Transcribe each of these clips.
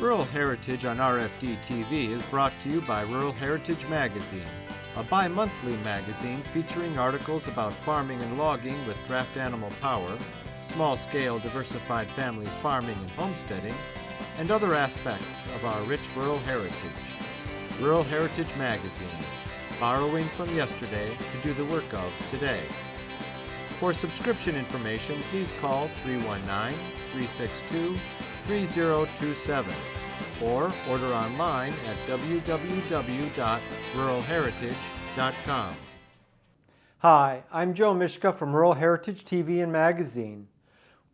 Rural Heritage on RFD TV is brought to you by Rural Heritage Magazine, a bi-monthly magazine featuring articles about farming and logging with draft animal power, small-scale diversified family farming and homesteading, and other aspects of our rich rural heritage. Rural Heritage Magazine, borrowing from yesterday to do the work of today. For subscription information, please call 319-362-3027 or order online at www.ruralheritage.com. Hi, I'm Joe Mishka from Rural Heritage TV and Magazine.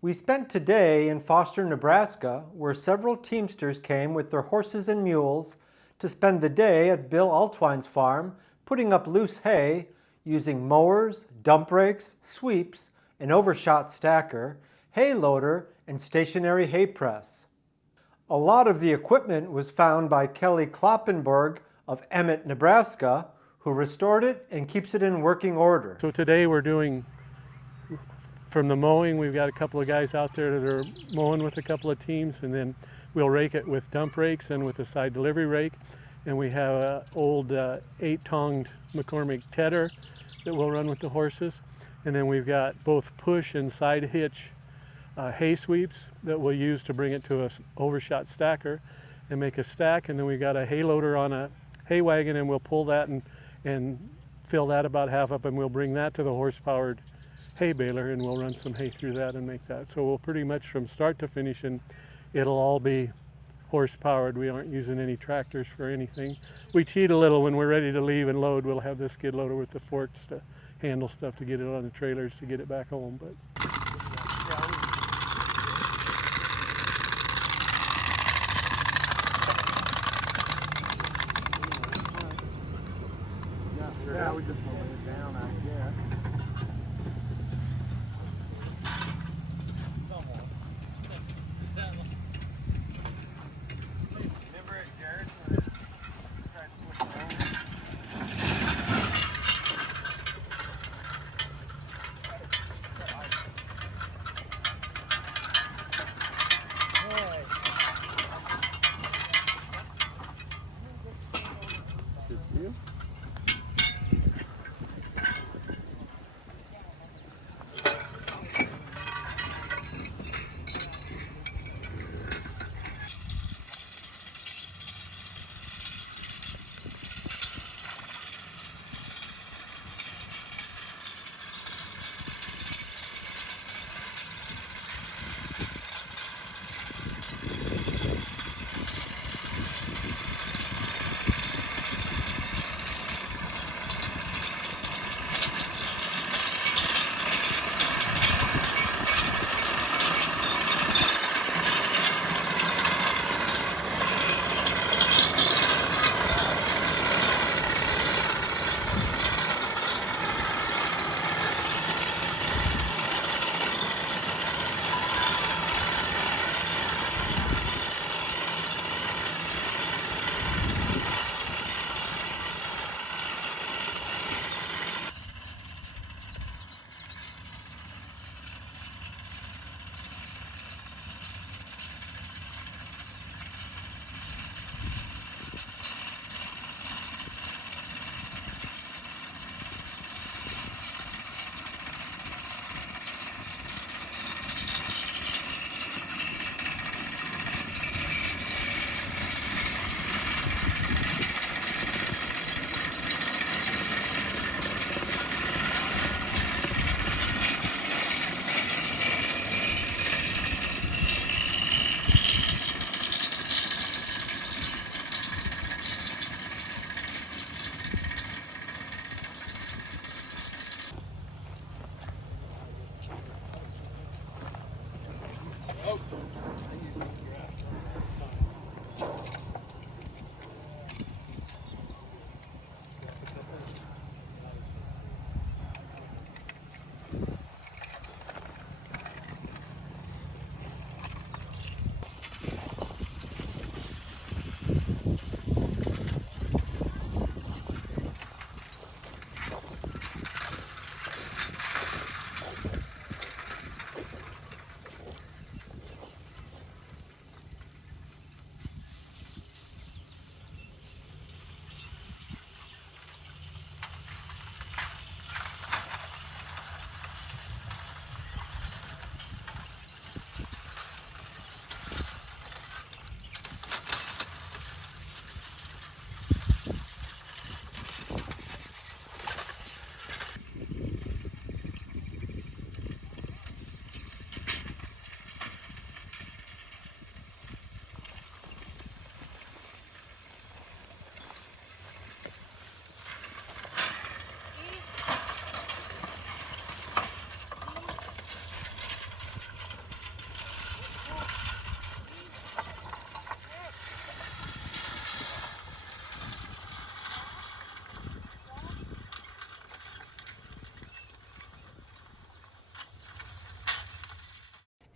We spent today in Foster, Nebraska, where several teamsters came with their horses and mules to spend the day at Bill Altwine's farm putting up loose hay using mowers, dump rakes, sweeps, an overshot stacker, hay loader, and stationary hay press. A lot of the equipment was found by Kelly Kloppenberg of Emmett, Nebraska, who restored it and keeps it in working order. So today we're doing, from the mowing, we've got a couple of guys out there that are mowing with a couple of teams, and then we'll rake it with dump rakes and with a side delivery rake. And we have an old 8-tonged McCormick tedder that we'll run with the horses. And then we've got both push and side hitch hay sweeps that we'll use to bring it to an overshot stacker and make a stack. And then we've got a hay loader on a hay wagon, and we'll pull that and fill that about half up, and we'll bring that to the horse-powered hay baler, and we'll run some hay through that and make that. So we'll pretty much from start to finish, and it'll all be horse-powered. We aren't using any tractors for anything. We cheat a little when we're ready to leave and load. We'll have this skid loader with the forks to handle stuff to get it on the trailers to get it back home. But yeah, we just roll it down, I guess.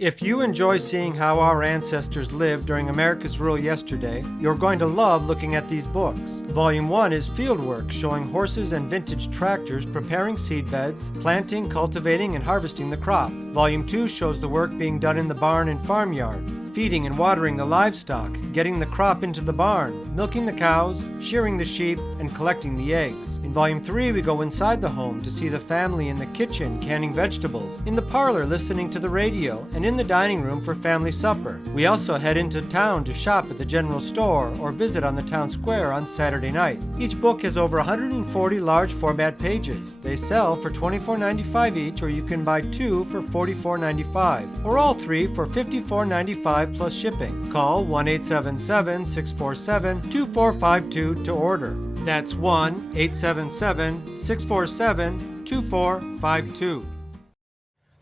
If you enjoy seeing how our ancestors lived during America's rule yesterday, you're going to love looking at these books. Volume 1 is Fieldwork, showing horses and vintage tractors preparing seedbeds, planting, cultivating, and harvesting the crop. Volume 2 shows the work being done in the barn and farmyard, feeding and watering the livestock, getting the crop into the barn, milking the cows, shearing the sheep, and collecting the eggs. In Volume 3, we go inside the home to see the family in the kitchen canning vegetables, in the parlor listening to the radio, and in the dining room for family supper. We also head into town to shop at the general store or visit on the town square on Saturday night. Each book has over 140 large format pages. They sell for $24.95 each, or you can buy 2 for $44.95, or all 3 for $54.95 plus shipping. Call 1-877-647-2452 to order. That's 1-877-647-2452.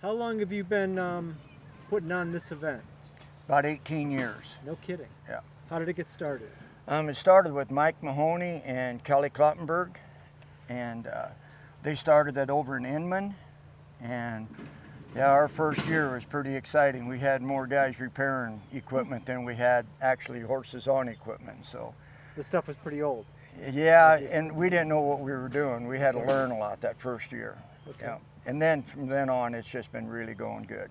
How long have you been putting on this event? About 18 years. No kidding. Yeah. How did it get started? It started with Mike Mahoney and Kelly Kloppenberg, and they started that over in Inman. And yeah, our first year was pretty exciting. We had more guys repairing equipment than we had actually horses on equipment. So This stuff was pretty old. yeah, and we didn't know what we were doing. We had to learn a lot that first year. Okay. Yeah. And then from then on, it's just been really going good.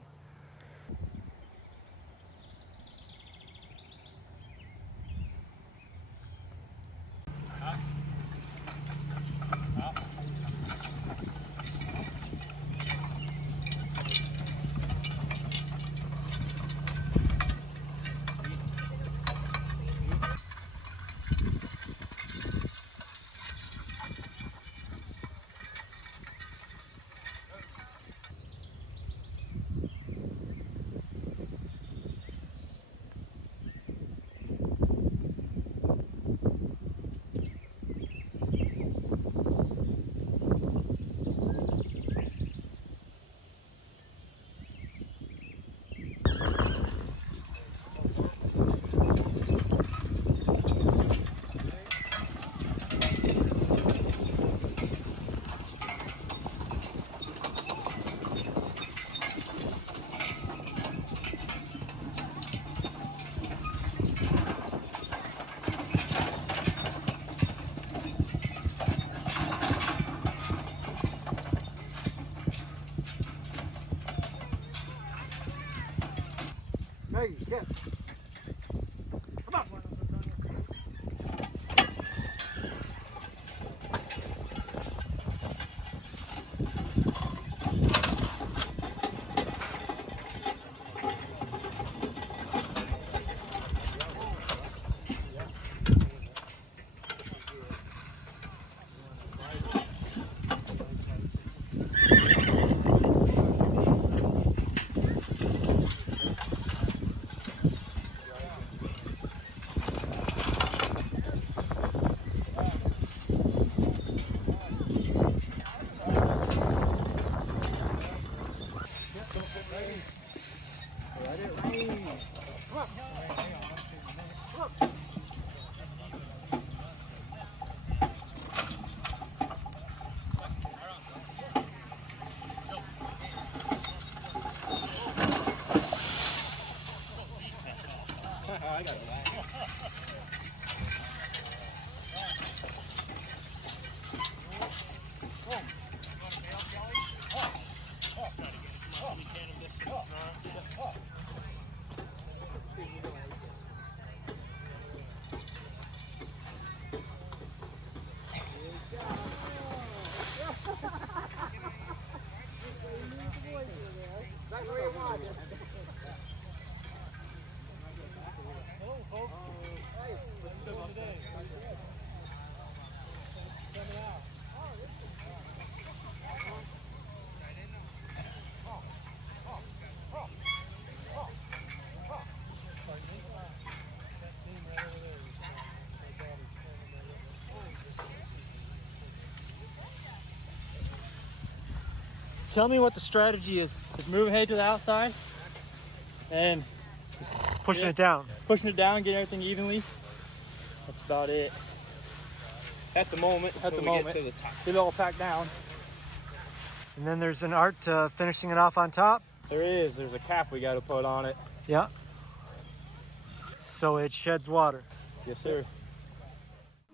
Maggie, get. Come on. Tell me what the strategy is. Just move hay to the outside and Pushing it down. pushing it down, getting everything evenly. That's about it. At the moment, At the when we moment. get to the top. Get it all packed down. And then there's an art to finishing it off on top. There is. There's a cap we got to put on it. Yeah. So it sheds water. Yes, sir.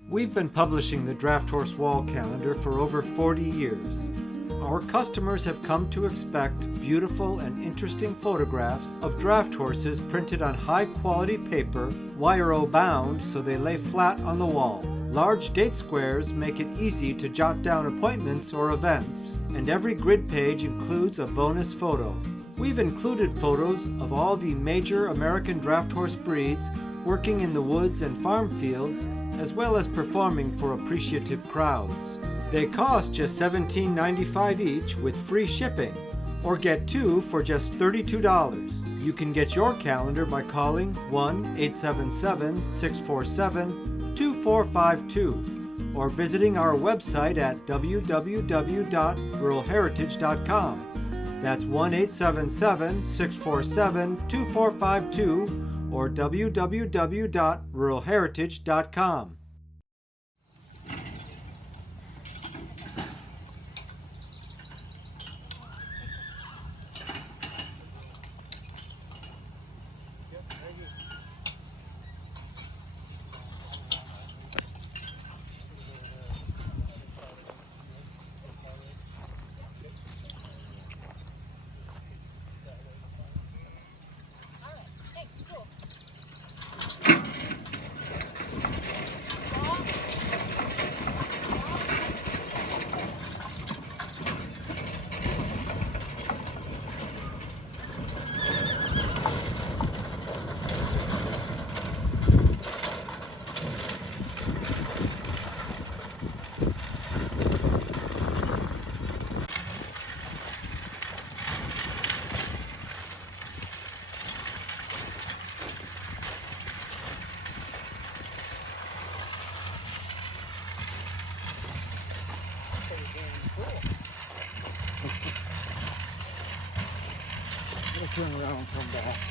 We've been publishing the Draft Horse Wall Calendar for over 40 years. Our customers have come to expect beautiful and interesting photographs of draft horses printed on high-quality paper, wire-o bound so they lay flat on the wall. Large date squares make it easy to jot down appointments or events, and every grid page includes a bonus photo. We've included photos of all the major American draft horse breeds working in the woods and farm fields, as well as performing for appreciative crowds. They cost just $17.95 each with free shipping, or get 2 for just $32. You can get your calendar by calling 1-877-647-2452 or visiting our website at www.ruralheritage.com. That's 1-877-647-2452 or www.ruralheritage.com.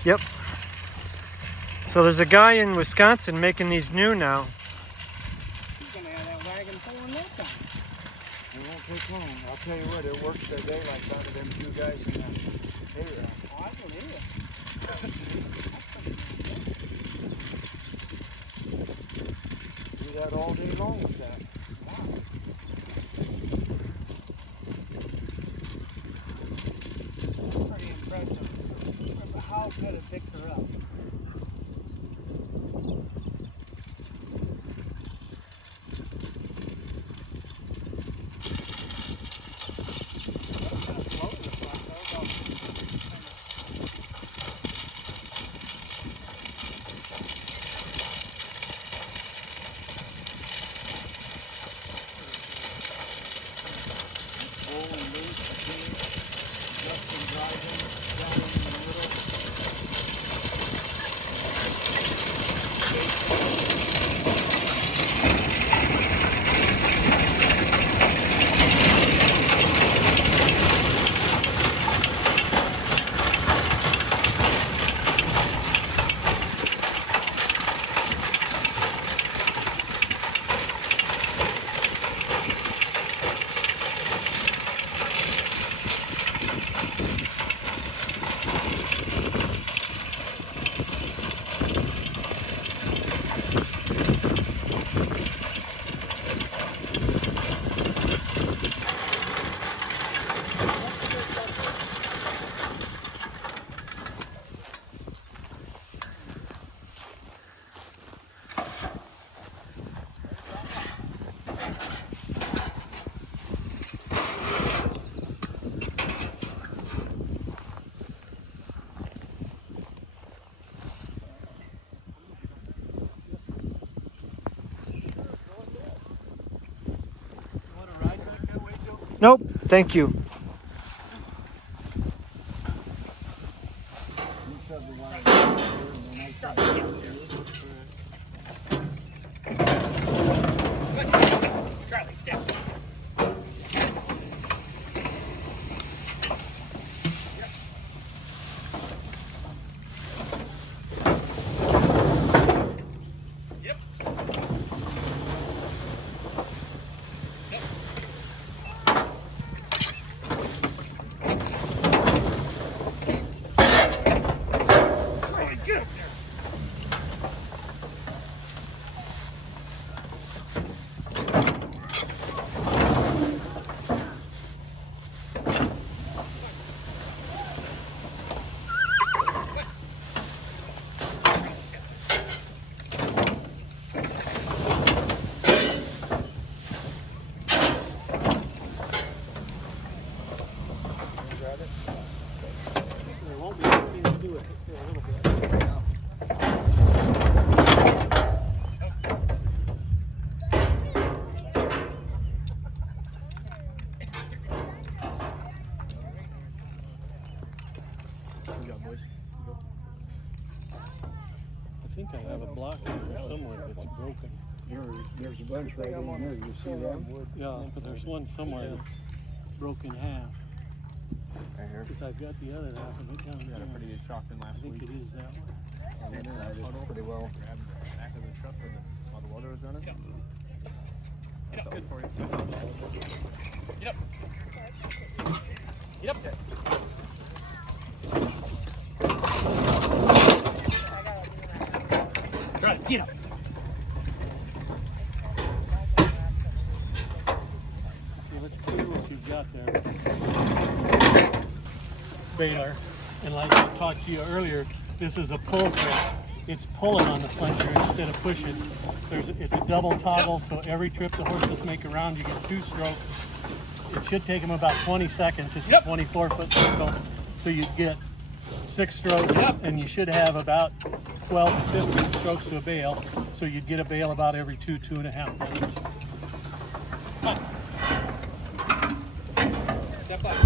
Yep. So there's a guy in Wisconsin making these new now. He's gonna have that wagon full in no time. It won't take long. I'll tell you what, it works their daylights out of them two guys in the area. Oh, I can hear it. Do that all day long with that. Wow. Pretty impressive. How good it picks her up. Nope, thank you. Charlie, step. think I have a block in there somewhere that's broken. There's a bunch right in there. You see them? Yeah, but there's one somewhere that's broken half. Right here. Because I've got the other half of it down We got a there. pretty good shock in I last think week. it is that one. On the inside is pretty well. Grabbed the back of the truck where all the water was running. Get up. Good for you. Get up. Get up there. Try to get up. Okay, let's see what you've got there. Baler, and like I talked to you earlier, this is a pull trip. It's pulling on the plunger instead of pushing. It's a double toggle, so every trip the horses make around, you get 2 strokes. It should take them about 20 seconds. It's a 24-foot circle, so you get 6 strokes, and you should have about 12 to 15 strokes to a bale. So you'd get a bale about every 2.5 minutes. Step up.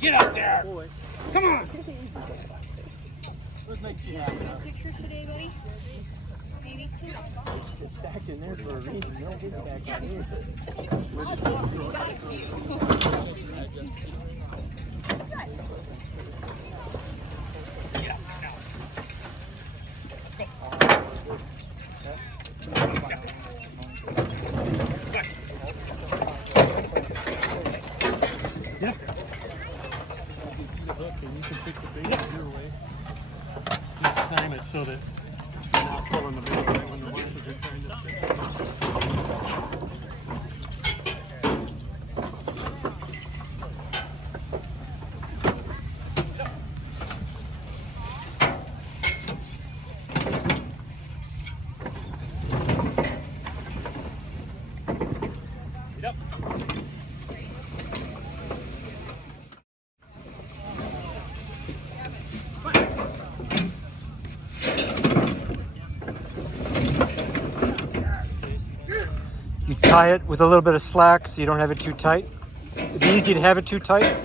Get up there! Boy. Come on! What makes you happy? Pictures today, buddy? Maybe 2. It's stacked in there for a reason. No, it's back in here. Yeah. Look, and you can pick the bait your way. Just time it so that you're not pulling the bait right when the horses are trying to stick. Get up. You tie it with a little bit of slack so you don't have it too tight. It'd be easy to have it too tight.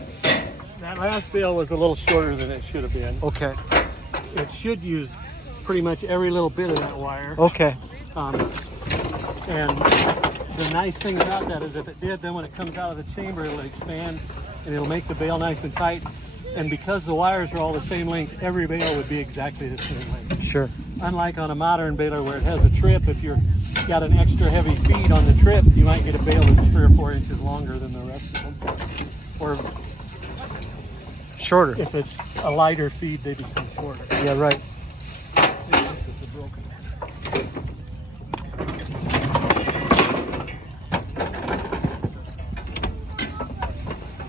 That last bale was a little shorter than it should have been. Okay. It should use pretty much every little bit of that wire. Okay. And the nice thing about that is if it did, then when it comes out of the chamber, it'll expand and it'll make the bale nice and tight. And because the wires are all the same length, every bale would be exactly the same length. Sure. Unlike on a modern baler where it has a trip, if you've got an extra heavy feed on the trip, you might get a bale that's 3 or 4 inches longer than the rest of them. Or Shorter. if it's a lighter feed, they become shorter. Yeah, right.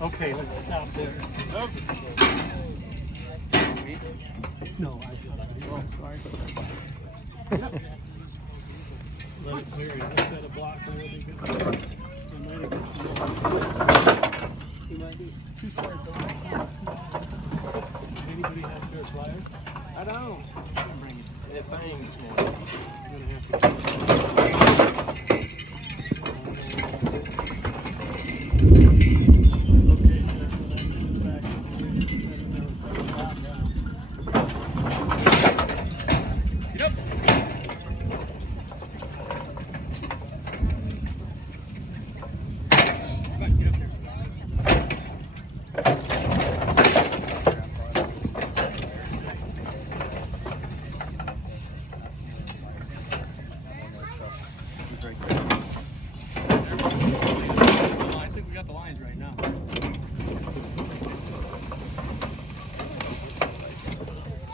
Okay, let's stop there. No, I didn't. Oh, sorry. Let it clear. Let's set a block and we'll be good. We might have got we might be too short. Anybody have spare pliers? I don't. Bring it. That bang this morning. You're gonna have Get up. Come on, get up here. I think we got the lines right now.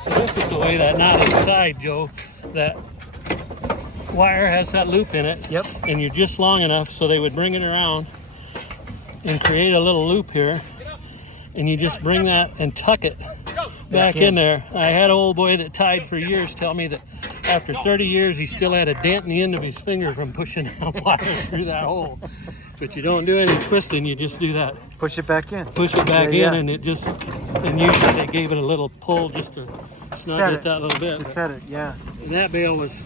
So this is the way that knot is tied, Joe. That wire has that loop in it. Yep. And you're just long enough so they would bring it around and create a little loop here. And you just bring that and tuck it back in there. I had an old boy that tied for years tell me that after 30 years he still had a dent in the end of his finger from pushing that wire through that hole. But you don't do any twisting, you just do that. Push it back in. Push it back Yeah, in yeah. and it just, and usually they gave it a little pull just to snug it that little bit. To set it, yeah. And that bale was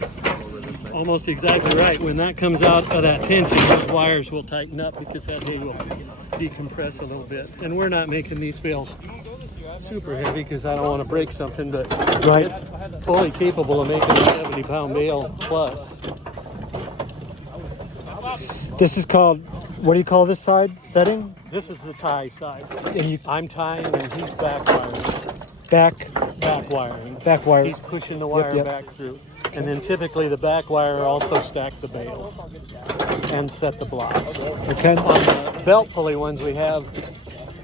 almost exactly right. When that comes out of that tension, those wires will tighten up because that hay will decompress a little bit. And we're not making these bales super heavy because I don't want to break something, but Right. it's fully capable of making a 70-pound bale plus. This is called, what do you call this side? Setting? This is the tie side. And I'm tying and he's back wiring. back Wiring. back wire. He's pushing the wire yep. back through. And then typically the back wire also stack the bales and set the blocks. Okay. On the belt pulley ones we have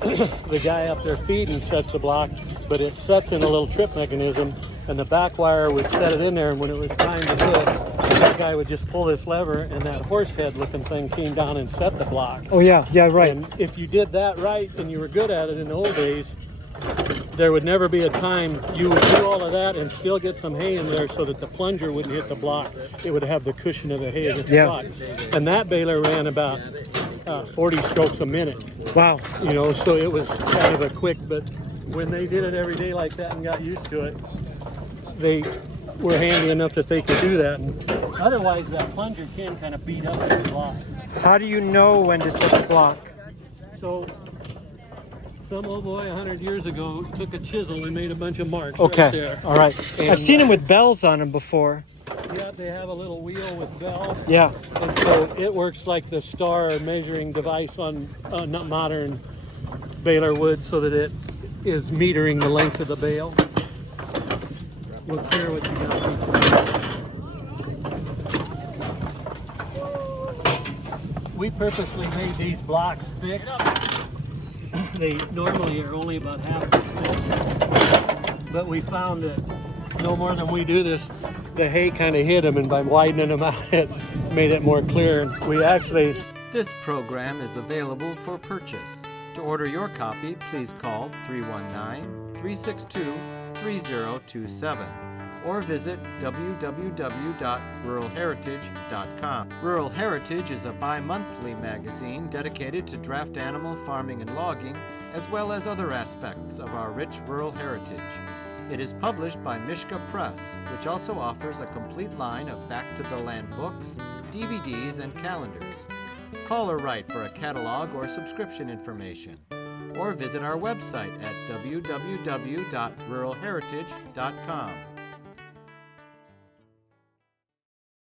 the guy up there feeding sets the block, but it sets in a little trip mechanism and the back wire would set it in there, and when it was time to hit, that guy would just pull this lever and that horse head looking thing came down and set the block. Oh yeah, right. And if you did that right and you were good at it in the old days, there would never be a time you would do all of that and still get some hay in there so that the plunger wouldn't hit the block. It would have the cushion of the hay against the block. And that baler ran about 40 strokes a minute. Wow. You know, so it was kind of a quick, but when they did it every day like that and got used to it, they were handy enough that they could do that. And otherwise, that plunger can kind of beat up the block. How do you know when to set the block? So some old boy 100 years ago took a chisel and made a bunch of marks Okay. right there. All right. I've seen them with bells on them before. Yeah, they have a little wheel with bells. Yeah. And so it works like the star measuring device on modern baler wood so that it is metering the length of the bale. We'll clear what you got. We purposely made these blocks thick. They normally are only about half thick, but we found that no more than we do this, the hay kind of hid them, and by widening them out, it made it more clear. And we actually... This program is available for purchase. To order your copy, please call 319-362-3027 or visit www.ruralheritage.com. Rural Heritage is a bi-monthly magazine dedicated to draft animal farming and logging, as well as other aspects of our rich rural heritage. It is published by Mishka Press, which also offers a complete line of back-to-the-land books, DVDs, and calendars. Call or write for a catalog or subscription information, or visit our website at www.ruralheritage.com.